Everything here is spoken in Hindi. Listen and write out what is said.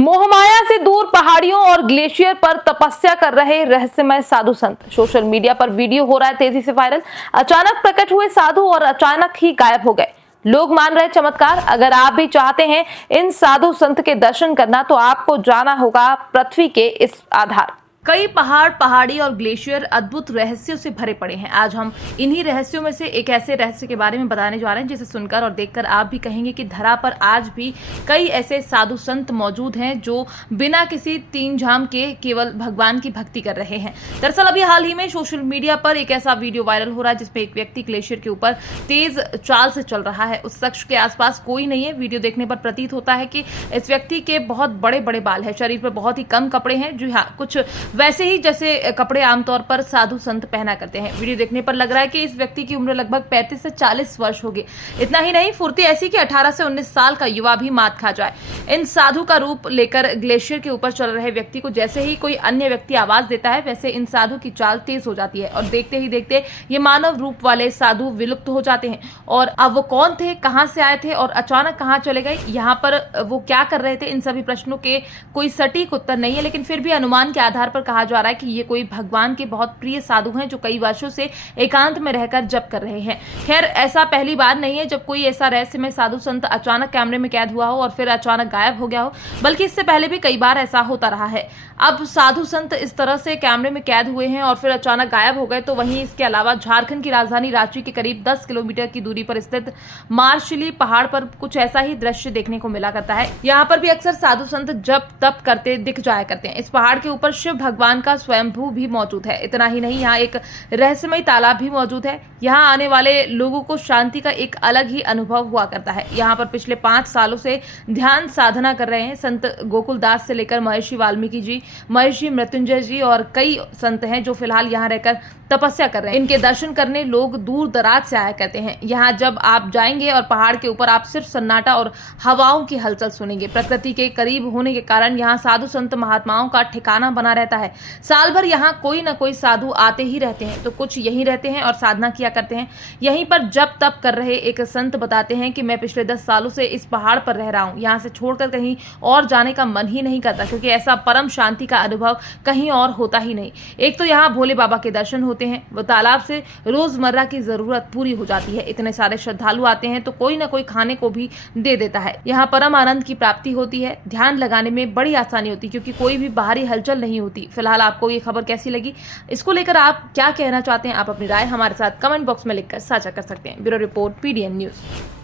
मोहमाया से दूर पहाड़ियों और ग्लेशियर पर तपस्या कर रहे रहस्यमय साधु संत। सोशल मीडिया पर वीडियो हो रहा है तेजी से वायरल। अचानक प्रकट हुए साधु और अचानक ही गायब हो गए। लोग मान रहे चमत्कार। अगर आप भी चाहते हैं इन साधु संत के दर्शन करना तो आपको जाना होगा पृथ्वी के इस आधार। कई पहाड़, पहाड़ी और ग्लेशियर अद्भुत रहस्यों से भरे पड़े हैं। आज हम इन्हीं रहस्यों में से एक ऐसे रहस्य के बारे में बताने जा रहे हैं जिसे सुनकर और देखकर आप भी कहेंगे कि धरा पर आज भी कई ऐसे साधु संत मौजूद हैं जो बिना किसी तीन झाम के केवल भगवान की भक्ति कर रहे हैं। दरअसल अभी हाल ही में सोशल मीडिया पर एक ऐसा वीडियो वायरल हो रहा है जिसमें एक व्यक्ति ग्लेशियर के ऊपर तेज चाल से चल रहा है। उस शख्स के आसपास कोई नहीं है। वीडियो देखने पर प्रतीत होता है कि इस व्यक्ति के बहुत बड़े बड़े बाल है, शरीर पर बहुत ही कम कपड़े हैं। जी हाँ, कुछ वैसे ही जैसे कपड़े आमतौर पर साधु संत पहना करते हैं। वीडियो देखने पर लग रहा है कि इस व्यक्ति की उम्र लगभग 35 से 40 वर्ष होगी। इतना ही नहीं, फुर्ती ऐसी कि 18 से 19 साल का युवा भी मात खा जाए। इन साधु का रूप लेकर ग्लेशियर के ऊपर चल रहे व्यक्ति को जैसे ही कोई अन्य व्यक्ति आवाज देता है वैसे इन साधु की चाल तेज हो जाती है और देखते ही देखते ये मानव रूप वाले साधु विलुप्त हो जाते हैं। और अब वो कौन थे, कहां से आए थे और अचानक कहां चले गए, यहाँ पर वो क्या कर रहे थे, इन सभी प्रश्नों के कोई सटीक उत्तर नहीं है। लेकिन फिर भी अनुमान के आधार पर कहा जा रहा है कि ये कोई भगवान के बहुत प्रिय साधु हैं जो कई वर्षों से एकांत में रहकर जप कर रहे हैं। खैर, ऐसा पहली बार नहीं है जब कोई ऐसा रहस्यमय साधु संत अचानक कैमरे में कैद हुआ हो और फिर अचानक गायब हो गया हो, बल्कि इससे पहले भी कई बार ऐसा होता रहा है। अब साधु संत इस तरह से कैमरे में कैद हुए हैं और फिर अचानक गायब हो गए तो वहीं इसके अलावा झारखंड की राजधानी रांची के करीब 10 किलोमीटर की दूरी पर स्थित मार्शली पहाड़ पर कुछ ऐसा ही दृश्य देखने को मिला करता है। यहाँ पर भी अक्सर साधु संत जप तप करते दिख जाया करते हैं। इस पहाड़ के ऊपर शिव भगवान का स्वयंभू भी मौजूद है। इतना ही नहीं, यहाँ एक रहस्यमय तालाब भी मौजूद है। यहाँ आने वाले लोगों को शांति का एक अलग ही अनुभव हुआ करता है। यहाँ पर पिछले 5 सालों से ध्यान साधना कर रहे हैं संत गोकुल दास से लेकर महर्षि वाल्मीकि जी, महर्षि मृत्युंजय जी और कई संत हैं जो फिलहाल यहाँ रहकर तपस्या कर रहे हैं। इनके दर्शन करने लोग दूर दराज से आया करते हैं। यहाँ जब आप जाएंगे और पहाड़ के ऊपर आप सिर्फ सन्नाटा और हवाओं की हलचल सुनेंगे। प्रकृति के करीब होने के कारण यहाँ साधु संत महात्माओं का ठिकाना बना रहता है। साल भर यहाँ कोई न कोई साधु आते ही रहते हैं, तो कुछ यहीं रहते हैं और साधना किया करते हैं। यहीं पर जप तप कर रहे एक संत बताते हैं कि मैं पिछले 10 सालों से इस पहाड़ पर रह रहा हूँ। यहाँ से छोड़कर कहीं और जाने का मन ही नहीं करता क्योंकि ऐसा परम शांति का अनुभव कहीं और होता ही नहीं। एक तो यहाँ भोले बाबा के दर्शन होते हैं, वो तालाब से रोजमर्रा की जरूरत पूरी हो जाती है। इतने सारे श्रद्धालु आते हैं तो कोई ना कोई खाने को भी दे देता है। यहाँ परम आनंद की प्राप्ति होती है। ध्यान लगाने में बड़ी आसानी होती है क्योंकि कोई भी बाहरी हलचल नहीं होती। फिलहाल आपको ये खबर कैसी लगी, इसको लेकर आप क्या कहना चाहते हैं, आप अपनी राय हमारे साथ कमेंट बॉक्स में लिखकर साझा कर सकते हैं। Bureau report, PDN news.